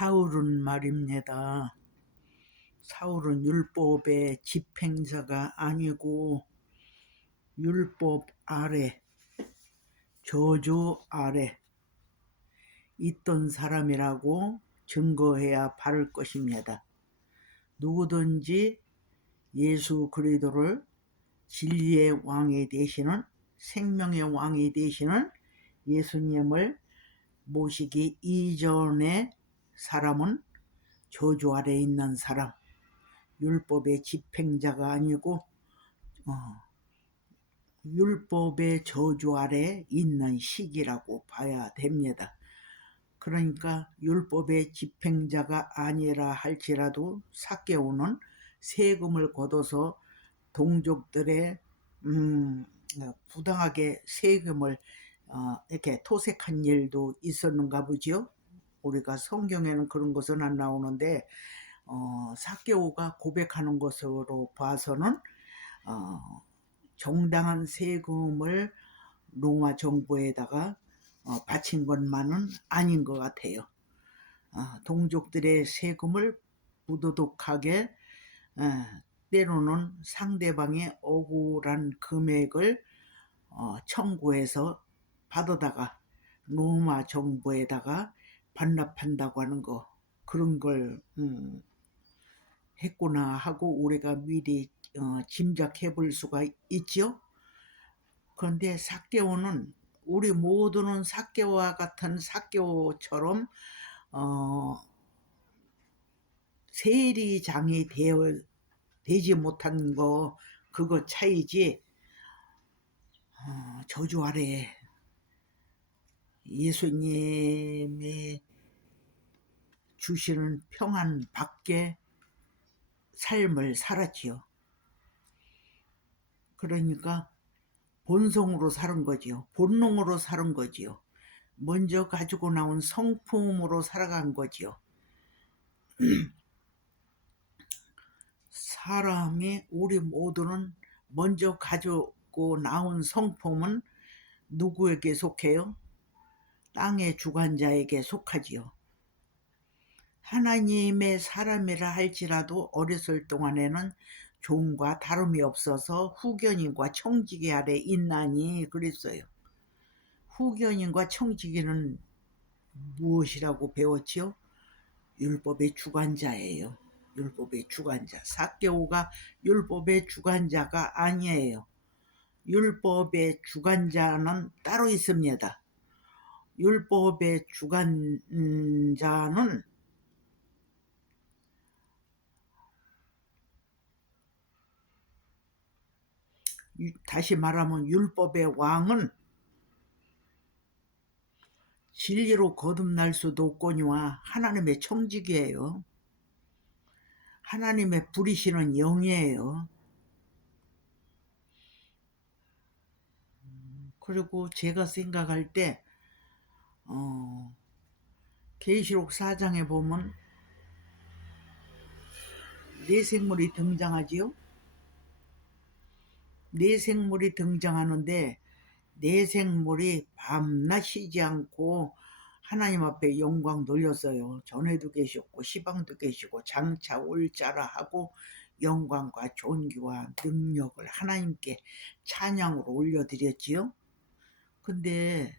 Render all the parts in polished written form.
사울은 말입니다. 사울은 율법의 집행자가 아니고 율법 아래, 저주 아래 있던 사람이라고 증거해야 바를 것입니다. 누구든지 예수 그리스도를 진리의 왕이 되시는, 생명의 왕이 되시는 예수님을 모시기 이전의 사람은 저주 아래 있는 사람, 율법의 집행자가 아니고 율법의 저주 아래 있는 시기라고 봐야 됩니다. 그러니까 율법의 집행자가 아니라 할지라도 삭개오는 세금을 걷어서 동족들의 부당하게 세금을 이렇게 토색한 일도 있었는가 보죠. 우리가 성경에는 그런 것은 안 나오는데 삭개오가 고백하는 것으로 봐서는 정당한 세금을 로마 정부에다가 바친 것만은 아닌 것 같아요. 동족들의 세금을 부도덕하게 때로는 상대방의 억울한 금액을 청구해서 받아다가 로마 정부에다가 반납한다고 하는 거, 그런 걸 했구나 하고 우리가 미리 짐작해 볼 수가 있죠. 그런데 삭개오는, 우리 모두는 삭개오와 같은 삭개오처럼 세리장이 되지 못한 거, 그거 차이지. 저주 아래 예수님이 주시는 평안 밖에 삶을 살았지요. 그러니까 본성으로 사는 거지요. 본능으로 사는 거지요. 먼저 가지고 나온 성품으로 살아간 거지요. 사람이, 우리 모두는 먼저 가지고 나온 성품은 누구에게 속해요? 땅의 주관자에게 속하지요. 하나님의 사람이라 할지라도 어렸을 동안에는 종과 다름이 없어서 후견인과 청지기 아래 있나니 그랬어요. 후견인과 청지기는 무엇이라고 배웠지요? 율법의 주관자예요. 율법의 주관자. 삭개오가 율법의 주관자가 아니에요. 율법의 주관자는 따로 있습니다. 율법의 주관자는 다시 말하면 율법의 왕은 진리로 거듭날 수도 없거니와 하나님의 청지기예요. 하나님의 부리시는 영이에요. 그리고 제가 생각할 때 계시록 4장에 보면 네 생물이 등장하지요. 네 생물이 등장하는데 네 생물이 밤낮 쉬지 않고 하나님 앞에 영광 돌렸어요. 전에도 계셨고 시방도 계시고 장차 올 자라 하고 영광과 존귀와 능력을 하나님께 찬양으로 올려드렸지요. 근데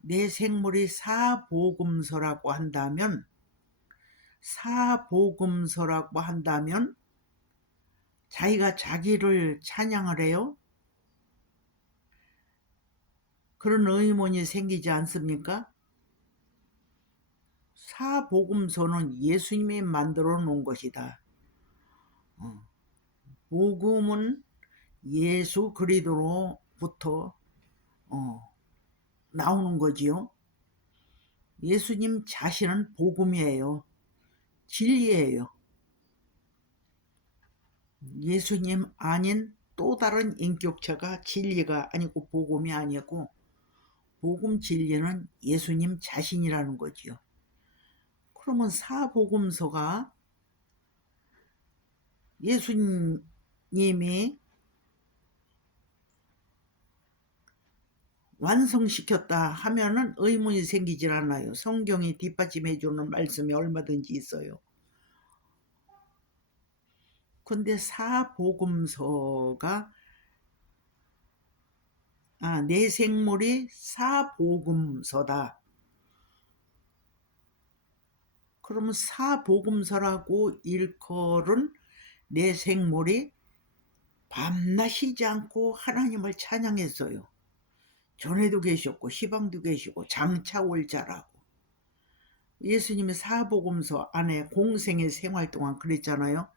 내 생물이 사복음서라고 한다면 자기가 자기를 찬양을 해요? 그런 의문이 생기지 않습니까? 사복음서는 예수님이 만들어 놓은 것이다. 복음은 예수 그리스도로부터 나오는 거지요. 예수님 자신은 복음이에요. 진리예요. 예수님 아닌 또 다른 인격체가 진리가 아니고 복음이 아니고, 복음 진리는 예수님 자신이라는 거지요. 그러면 사복음서가 예수님이 완성시켰다 하면은 의문이 생기질 않아요. 성경이 뒷받침해 주는 말씀이 얼마든지 있어요. 근데 사복음서가 내 생물이 사복음서다. 그러면 사복음서라고 일컬은 내 생물이 밤낮 쉬지 않고 하나님을 찬양했어요. 전에도 계셨고 시방도 계시고 장차 올 자라고. 예수님이 사복음서 안에 공생의 생활 동안 그랬잖아요.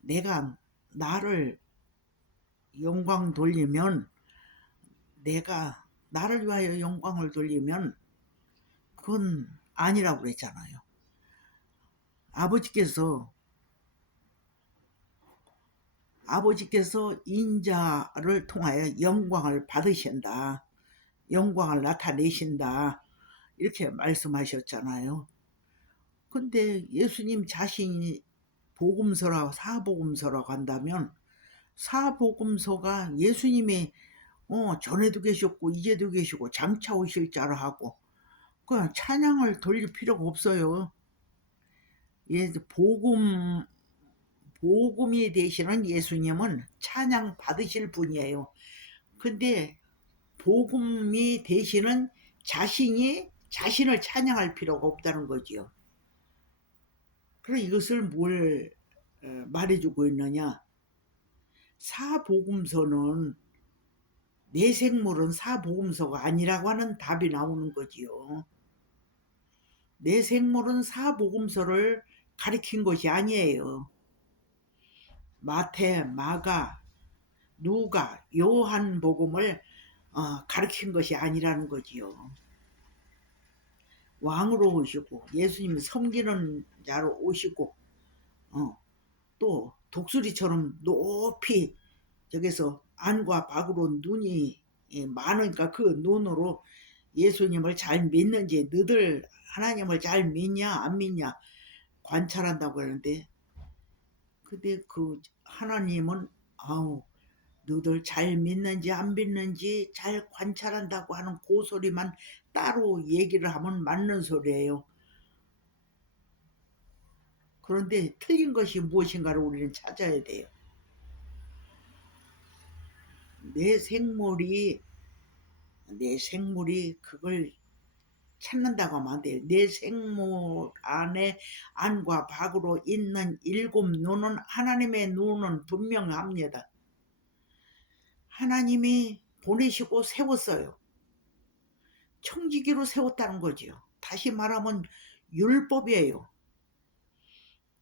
내가 나를 영광 돌리면, 내가 나를 위하여 영광을 돌리면 그건 아니라고 그랬잖아요. 아버지께서 인자를 통하여 영광을 받으신다. 영광을 나타내신다. 이렇게 말씀하셨잖아요. 근데 예수님 자신이 복음서라고 사복음서라고 한다면 사복음서가 예수님이 전에도 계셨고 이제도 계시고 장차 오실 자라 하고 그냥 찬양을 돌릴 필요가 없어요. 예, 복음이 되시는 예수님은 찬양 받으실 분이에요. 근데 복음이 되시는 자신이 자신을 찬양할 필요가 없다는 거지요. 그럼 이것을 뭘 말해주고 있느냐? 사복음서는 내 생물은 사복음서가 아니라고 하는 답이 나오는 거지요. 내 생물은 사복음서를 가리킨 것이 아니에요. 마태, 마가, 누가, 요한 복음을 가르친 것이 아니라는 거지요. 왕으로 오시고 예수님이 섬기는 자로 오시고 또 독수리처럼 높이 저기서 안과 밖으로 눈이 많으니까 그 눈으로 예수님을 잘 믿는지, 너들 하나님을 잘 믿냐 안 믿냐 관찰한다고 하는데, 근데 그 하나님은 너들 잘 믿는지 안 믿는지 잘 관찰한다고 하는 그 소리만 따로 얘기를 하면 맞는 소리예요. 그런데 틀린 것이 무엇인가를 우리는 찾아야 돼요. 내 생물이 그걸 찾는다고 하면 안 돼요. 내 생물 안에 안과 밖으로 있는 7 눈은 하나님의 눈은 분명합니다. 하나님이 보내시고 세웠어요. 청지기로 세웠다는 거지요. 다시 말하면 율법이에요.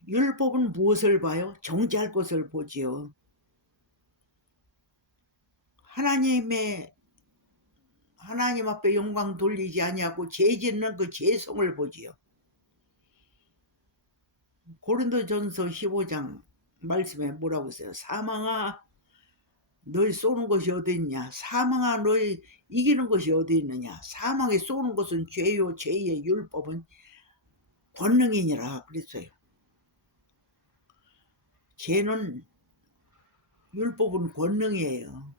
율법은 무엇을 봐요? 정죄할 것을 보지요. 하나님 앞에 영광 돌리지 아니하고 죄 짓는 그 죄성을 보지요. 고린도전서 15장 말씀에 뭐라고 써요? 사망아 너희 쏘는 것이 어디 있냐? 사망아 너희 이기는 것이 어디 있느냐? 사망에 쏘는 것은 죄요, 죄의 율법은 권능이니라 그랬어요. 죄는, 율법은 권능이에요.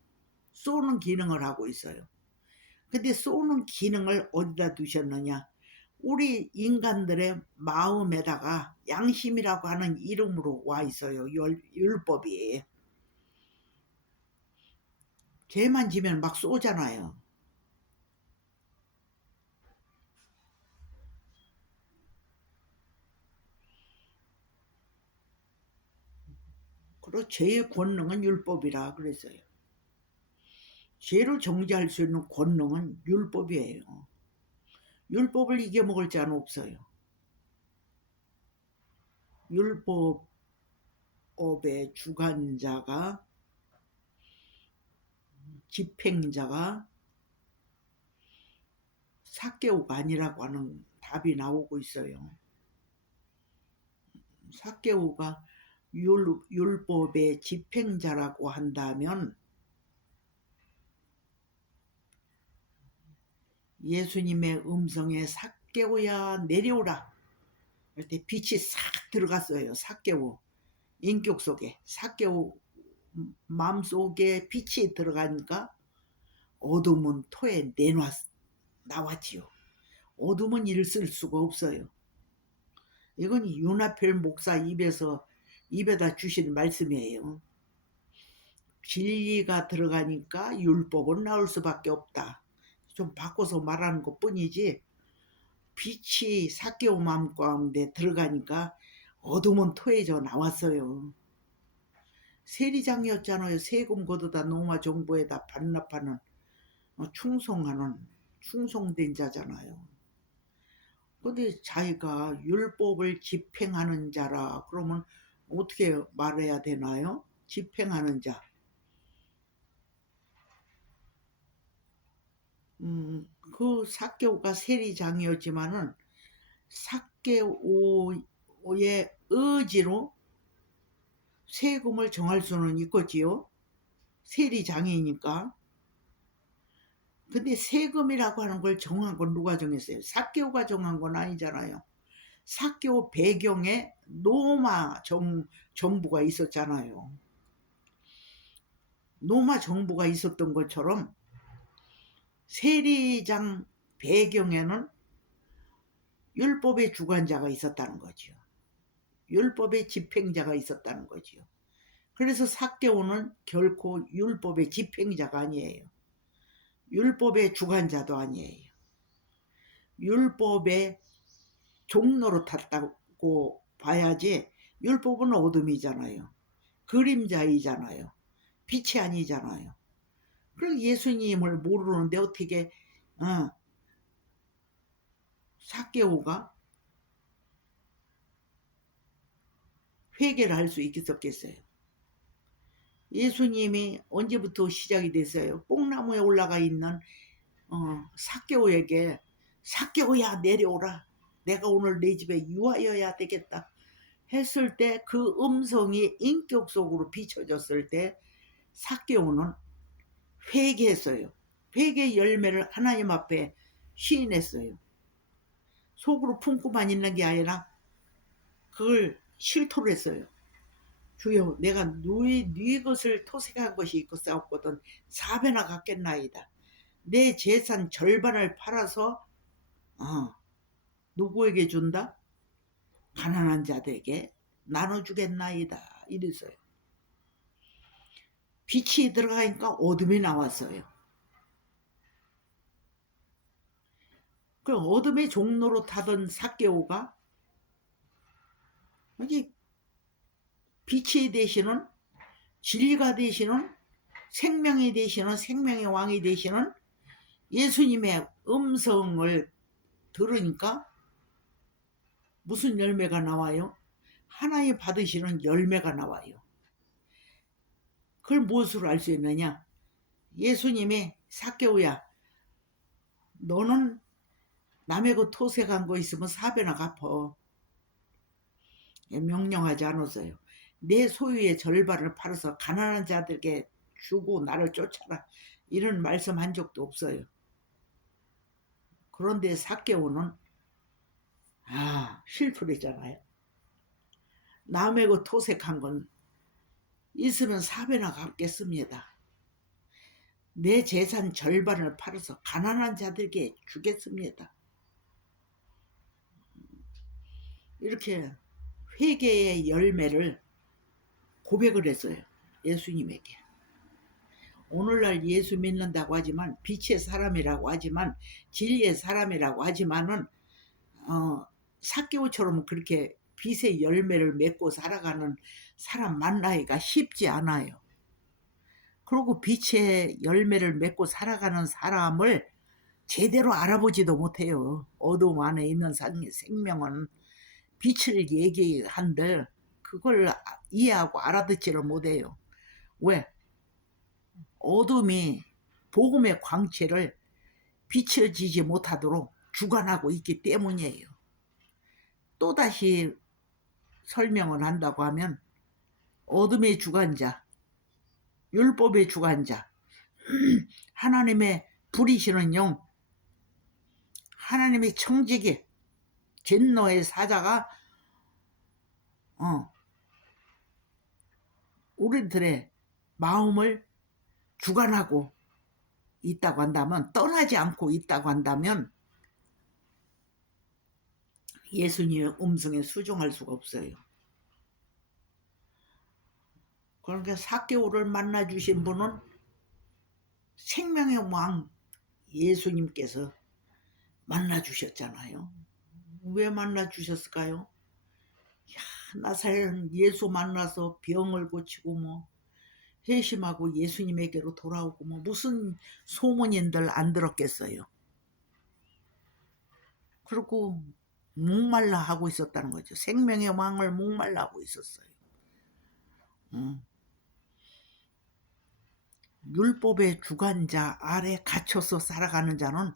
쏘는 기능을 하고 있어요. 근데 쏘는 기능을 어디다 두셨느냐? 우리 인간들의 마음에다가 양심이라고 하는 이름으로 와 있어요. 율법이. 죄만 지면 막 쏘잖아요. 그리고 죄의 권능은 율법이라 그랬어요. 죄를 정죄할 수 있는 권능은 율법이에요. 율법을 이겨먹을 자는 없어요. 율법의 주관자가, 집행자가 삭개오가 아니라고 하는 답이 나오고 있어요. 삭개오가 율법의 집행자라고 한다면 예수님의 음성에 삭개오야 내려오라 할 때 빛이 싹 들어갔어요. 삭개오 인격 속에, 삭개오 마음속에 빛이 들어가니까 어둠은 토에 나왔지요. 어둠은 일쓸 수가 없어요. 이건 윤화필 목사 입에다 주신 말씀이에요. 진리가 들어가니까 율법은 나올 수밖에 없다. 좀 바꿔서 말하는 것 뿐이지, 빛이 사개오 마음 가운데 들어가니까 어둠은 토해져 나왔어요. 세리장이었잖아요. 세금 걷어다 노마 정부에다 반납하는, 충성하는 충성된 자잖아요. 근데 자기가 율법을 집행하는 자라 그러면 어떻게 말해야 되나요? 집행하는 자. 그 삭개오가 세리장이었지만은 삭개오의 의지로 세금을 정할 수는 있겠지요. 세리장이니까. 근데 세금이라고 하는 걸 정한 건 누가 정했어요? 삭개오가 정한 건 아니잖아요. 삭개오 배경에 노마 정부가 있었잖아요. 노마 정부가 있었던 것처럼 세리장 배경에는 율법의 주관자가 있었다는 거죠. 율법의 집행자가 있었다는 거죠. 그래서 삭개오는 결코 율법의 집행자가 아니에요. 율법의 주관자도 아니에요. 율법의 종로로 탔다고 봐야지. 율법은 어둠이잖아요. 그림자이잖아요. 빛이 아니잖아요. 그럼 예수님을 모르는데 어떻게 삭개오가 회개를 할 수 있겠어요? 예수님이 언제부터 시작이 됐어요? 뽕나무에 올라가 있는 삭개오에게 삭개오야 내려오라. 내가 오늘 내 집에 유하여야 되겠다 했을 때 그 음성이 인격 속으로 비춰졌을 때 삭개오는 회개했어요. 회개 열매를 하나님 앞에 시인했어요. 속으로 품고만 있는 게 아니라 그걸 실토를 했어요. 주여, 내가 네 것을 토색한 것이 있었거든 4배나 갚겠나이다. 내 재산 절반을 팔아서 누구에게 준다? 가난한 자들에게 나눠주겠나이다. 이랬어요. 빛이 들어가니까 어둠이 나왔어요. 그 어둠의 종로로 타던 삭개오가 여기 빛이 되시는, 진리가 되시는, 생명이 되시는, 생명의 왕이 되시는 예수님의 음성을 들으니까 무슨 열매가 나와요? 하나님 받으시는 열매가 나와요. 그걸 무엇으로 알 수 있느냐? 예수님이 삭개오야, 너는 남의 그 토색한 거 있으면 4배나 갚어. 명령하지 않았어요. 내 소유의 절반을 팔아서 가난한 자들에게 주고 나를 쫓아라. 이런 말씀한 적도 없어요. 그런데 삭개오는 실토했잖아요. 남의 그 토색한 건 있으면 4배나 갚겠습니다. 내 재산 절반을 팔아서 가난한 자들에게 주겠습니다. 이렇게 회개의 열매를 고백을 했어요. 예수님에게. 오늘날 예수 믿는다고 하지만, 빛의 사람이라고 하지만, 진리의 사람이라고 하지만은 삭개오처럼 그렇게 빛의 열매를 맺고 살아가는 사람 만나기가 쉽지 않아요. 그리고 빛의 열매를 맺고 살아가는 사람을 제대로 알아보지도 못해요. 어둠 안에 있는 생명은 빛을 얘기한들 그걸 이해하고 알아듣지를 못해요. 왜? 어둠이 복음의 광채를 비춰지지 못하도록 주관하고 있기 때문이에요. 또다시 설명을 한다고 하면 어둠의 주관자, 율법의 주관자, 하나님의 부리시는 영, 하나님의 청지기, 진노의 사자가 우리들의 마음을 주관하고 있다고 한다면, 떠나지 않고 있다고 한다면 예수님의 음성에 수종할 수가 없어요. 그러니까 삭개오를 만나 주신 분은 생명의 왕 예수님께서 만나 주셨잖아요. 왜 만나 주셨을까요? 나사렛 예수 만나서 병을 고치고 뭐 회심하고 예수님에게로 돌아오고 뭐 무슨 소문인들 안 들었겠어요. 그리고 목말라 하고 있었다는 거죠. 생명의 왕을 목말라 하고 있었어요. 율법의 주관자 아래 갇혀서 살아가는 자는,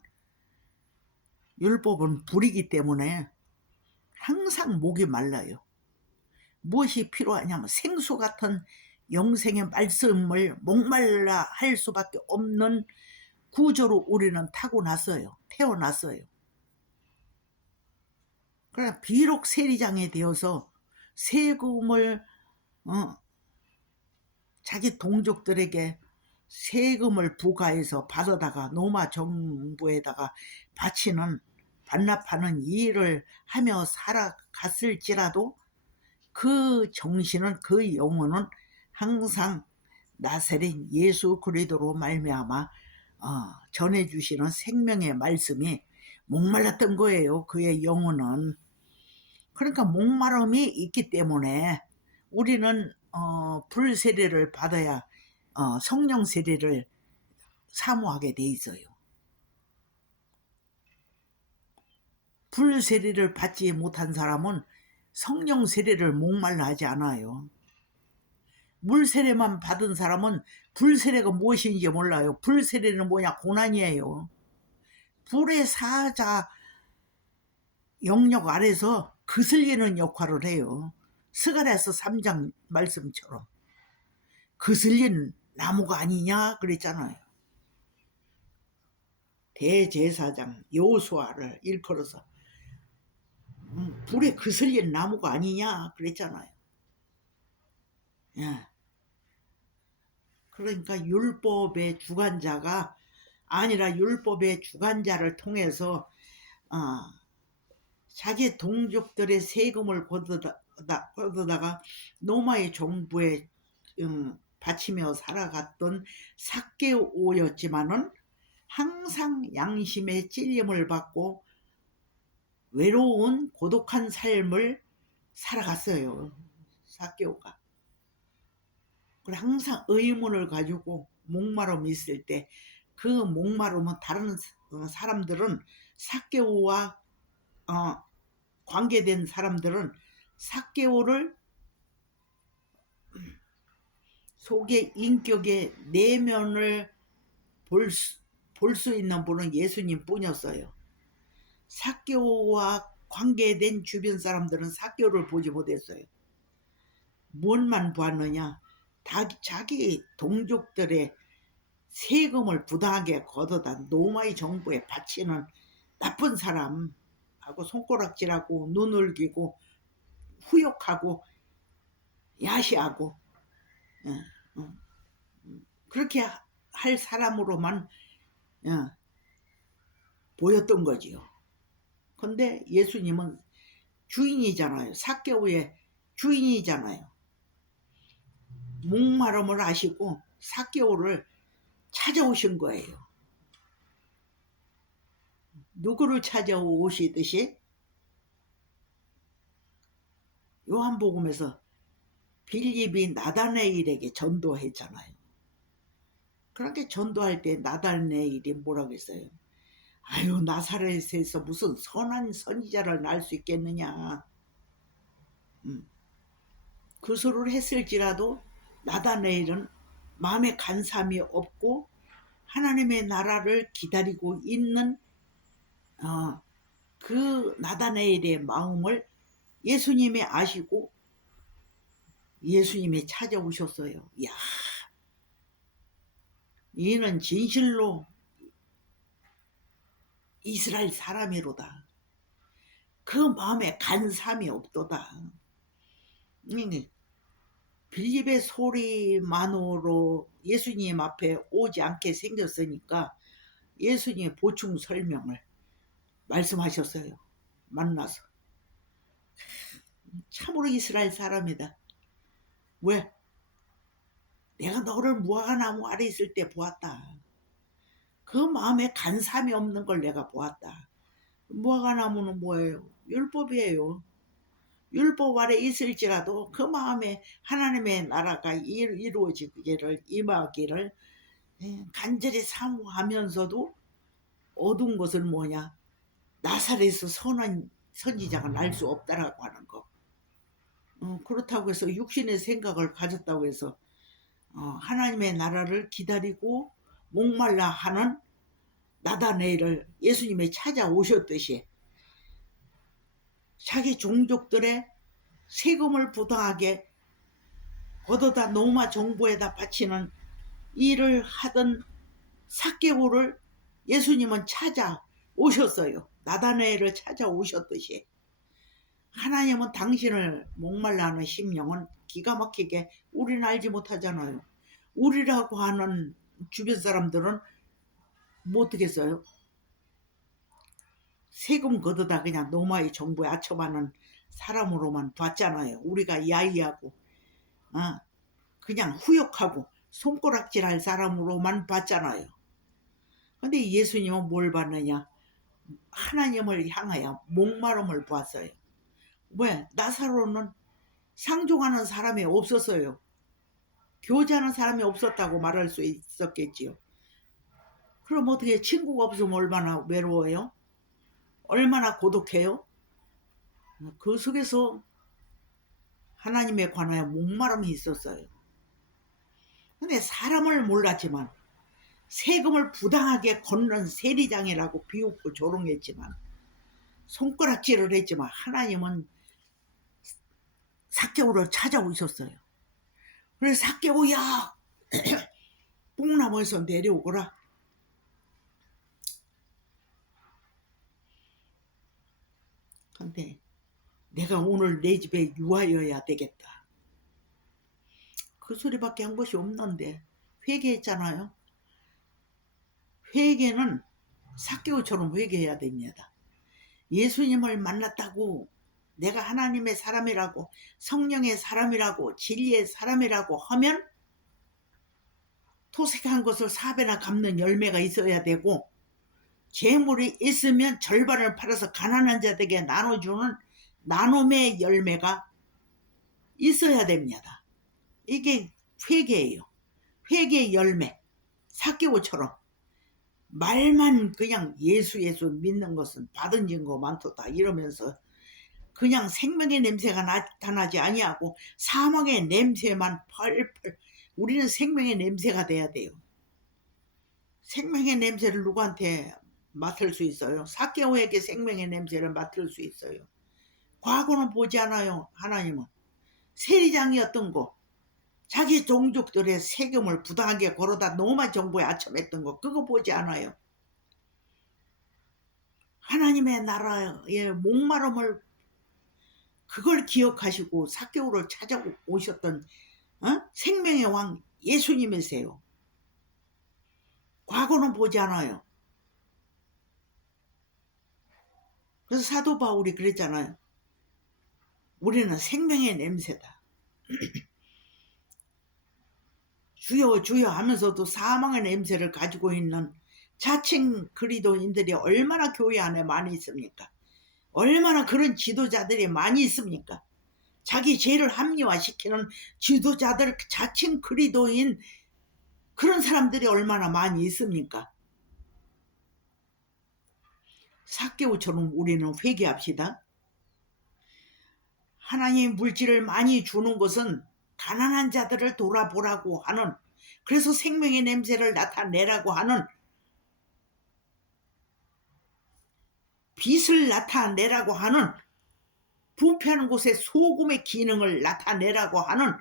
율법은 불이기 때문에 항상 목이 말라요. 무엇이 필요하냐면 생수 같은 영생의 말씀을 목말라 할 수밖에 없는 구조로 우리는 타고났어요. 태어났어요. 그러나 비록 세리장이 되어서 세금을 자기 동족들에게 세금을 부과해서 받아다가 로마 정부에다가 바치는 반납하는 일을 하며 살아갔을지라도 그 정신은, 그 영혼은 항상 나사렛 예수 그리스도로 말미암아 전해주시는 생명의 말씀이 목말랐던 거예요. 그의 영혼은. 그러니까 목마름이 있기 때문에 우리는 불세례를 받아야 성령 세례를 사모하게 돼 있어요. 불세례를 받지 못한 사람은 성령 세례를 목말라 하지 않아요. 물세례만 받은 사람은 불세례가 무엇인지 몰라요. 불세례는 뭐냐? 고난이에요. 불의 사자 영역 아래서 그슬리는 역할을 해요. 스가랴서 3장 말씀처럼. 그슬린 나무가 아니냐 그랬잖아요. 대제사장 여호수아를 일컬어서 불에 그슬린 나무가 아니냐 그랬잖아요. 예. 그러니까 율법의 주관자가 아니라 율법의 주관자를 통해서 자기 동족들의 세금을 걷어다가 로마의 정부에 바치며 살아갔던 삭개오였지만은 항상 양심의 찔림을 받고 외로운 고독한 삶을 살아갔어요. 삭개오가. 그래 항상 의문을 가지고 목마름이 있을 때 그 목마름은 다른 사람들은 삭개오와 관계된 사람들은 삭개오를 속의 인격의 내면을 볼 수 있는 분은 예수님 뿐이었어요. 삭개오와 관계된 주변 사람들은 삭개오를 보지 못했어요. 무엇만 보았느냐? 자기 동족들의 세금을 부당하게 걷어다 로마의 정부에 바치는 나쁜 사람하고 손가락질하고 눈을기고 후욕하고 야시하고 그렇게 할 사람으로만 보였던 거지요. 근데 예수님은 주인이잖아요. 삭개오의 주인이잖아요. 목마름을 아시고 삭개오를 찾아오신 거예요. 누구를 찾아오시듯이 요한복음에서 빌립이 나다나엘에게 전도했잖아요. 그렇게 전도할 때 나다나엘이 뭐라고 했어요? 아유, 나사렛에서 무슨 선한 선지자를 낳을 수 있겠느냐. 그 소리를 했을지라도 나다나엘은 마음에 간삼이 없고 하나님의 나라를 기다리고 있는 그 나다나엘의 마음을 예수님이 아시고 예수님이 찾아오셨어요. 야, 이는 진실로 이스라엘 사람이로다. 그 마음에 간삼이 없도다. 빌립의 소리만으로 예수님 앞에 오지 않게 생겼으니까 예수님의 보충 설명을 말씀하셨어요. 만나서. 참으로 이스라엘 사람이다. 왜? 내가 너를 무화과나무 아래 있을 때 보았다. 그 마음에 간삼이 없는 걸 내가 보았다. 무화과나무는 뭐예요? 율법이에요. 율법 아래 있을지라도 그 마음에 하나님의 나라가 이루어지기를 임하기를 간절히 사모하면서도 어두운 것은 뭐냐? 나사렛에서 선한 선지자가 날 수 없다라고 하는 거. 그렇다고 해서 육신의 생각을 가졌다고 해서 하나님의 나라를 기다리고 목말라 하는 나다네엘을 예수님이 찾아오셨듯이 자기 종족들의 세금을 부당하게 걷어다 노마 정부에다 바치는 일을 하던 삭개오를 예수님은 찾아오셨어요. 나다네엘을 찾아오셨듯이 하나님은 당신을 목말라 하는 심령은 기가 막히게 우리는 알지 못하잖아요. 우리라고 하는 주변 사람들은 뭐 어떻겠어요? 세금 걷어다 그냥 노마의 정부에 아첨하는 사람으로만 봤잖아요. 우리가 야위하고 그냥 후욕하고 손가락질할 사람으로만 봤잖아요. 근데 예수님은 뭘 봤느냐? 하나님을 향하여 목마름을 보았어요. 왜? 나사로는 상종하는 사람이 없었어요. 교제하는 사람이 없었다고 말할 수 있었겠지요. 그럼 어떻게 친구가 없으면 얼마나 외로워요? 얼마나 고독해요? 그 속에서 하나님에 관하여 목마름이 있었어요. 근데 사람을 몰랐지만 세금을 부당하게 걷는 세리장이라고 비웃고 조롱했지만 손가락질을 했지만 하나님은 삭개오를 찾아오셨어요. 그래서 삭개오야 뽕나무에서 내려오거라. 근데 내가 오늘 내 집에 유하여야 되겠다. 그 소리밖에 한 것이 없는데 회개했잖아요. 회개는 삭개오처럼 회개해야 됩니다. 예수님을 만났다고 내가 하나님의 사람이라고 성령의 사람이라고 진리의 사람이라고 하면 토색한 것을 4배나 갚는 열매가 있어야 되고 재물이 있으면 절반을 팔아서 가난한 자들에게 나눠주는 나눔의 열매가 있어야 됩니다. 이게 회개예요. 회개의 열매. 삭개오처럼 말만 그냥 예수 믿는 것은 받은 증거 많도다 이러면서 그냥 생명의 냄새가 나타나지 아니하고 사망의 냄새만 펄펄. 우리는 생명의 냄새가 돼야 돼요. 생명의 냄새를 누구한테 맡을 수 있어요? 삭개오에게 생명의 냄새를 맡을 수 있어요. 과거는 보지 않아요. 하나님은 세리장이었던 거, 자기 종족들의 세금을 부당하게 걸어다 노마 정부에 아첨했던 거, 그거 보지 않아요. 하나님의 나라의 목마름을 그걸 기억하시고 삭개오를 찾아오셨던 생명의 왕 예수님이세요. 과거는 보지 않아요. 그래서 사도 바울이 그랬잖아요. 우리는 생명의 냄새다. 주여 주여 하면서도 사망의 냄새를 가지고 있는 자칭 그리스도인들이 얼마나 교회 안에 많이 있습니까? 얼마나 그런 지도자들이 많이 있습니까? 자기 죄를 합리화시키는 지도자들, 자칭 그리스도인 그런 사람들이 얼마나 많이 있습니까? 삭개오처럼 우리는 회개합시다. 하나님 물질을 많이 주는 것은 가난한 자들을 돌아보라고 하는, 그래서 생명의 냄새를 나타내라고 하는, 빛을 나타내라고 하는, 부패하는 곳에 소금의 기능을 나타내라고 하는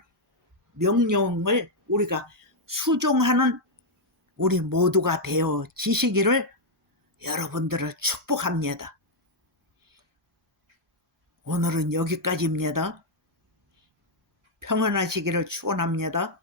명령을 우리가 수종하는 우리 모두가 되어지시기를 여러분들을 축복합니다. 오늘은 여기까지입니다. 평안하시기를 축원합니다.